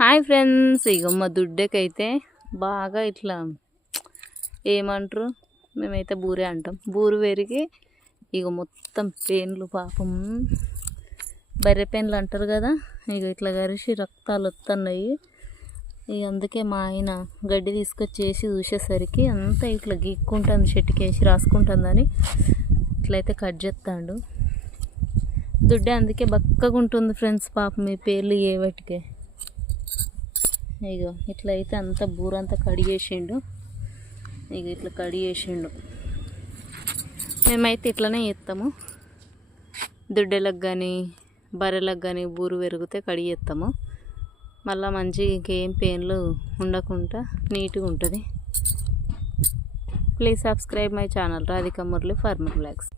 Hi friends, ఇక మా దుడ్డకైతే బాగా ఇట్లా ఏమంటారు, మేమైతే బూరే అంటాం. బూరు పెరిగి ఇక మొత్తం పెయిన్లు, పాపం బర్రె పెయిన్లు అంటారు కదా, ఇక ఇట్లా గరిచి రక్తాలు వస్తున్నాయి. ఇక అందుకే మా ఆయన గడ్డి తీసుకొచ్చేసి చూసేసరికి అంతా ఇట్లా గీక్కుంటుంది, చెట్టుకేసి రాసుకుంటుందని ఇట్లయితే కట్ చేస్తాడు. దుడ్డే అందుకే బక్కగా ఉంటుంది ఫ్రెండ్స్. పాపం మీ పేర్లు ఏవటికే ఇగో ఇట్లా అయితే అంతా బూరంతా కడిగేసిండు. ఇక ఇట్లా కడిగేసిండు. మేమైతే ఇట్లనే చేస్తాము. దుడ్డెలకు కానీ బర్రెలకు కానీ బూరు పెరిగితే కడిగేస్తాము. మళ్ళీ మంచిగా ఇంకేం పెయిన్లు ఉండకుండా నీట్గా ఉంటుంది. Please subscribe my channel Radhika Murali farmer blogs.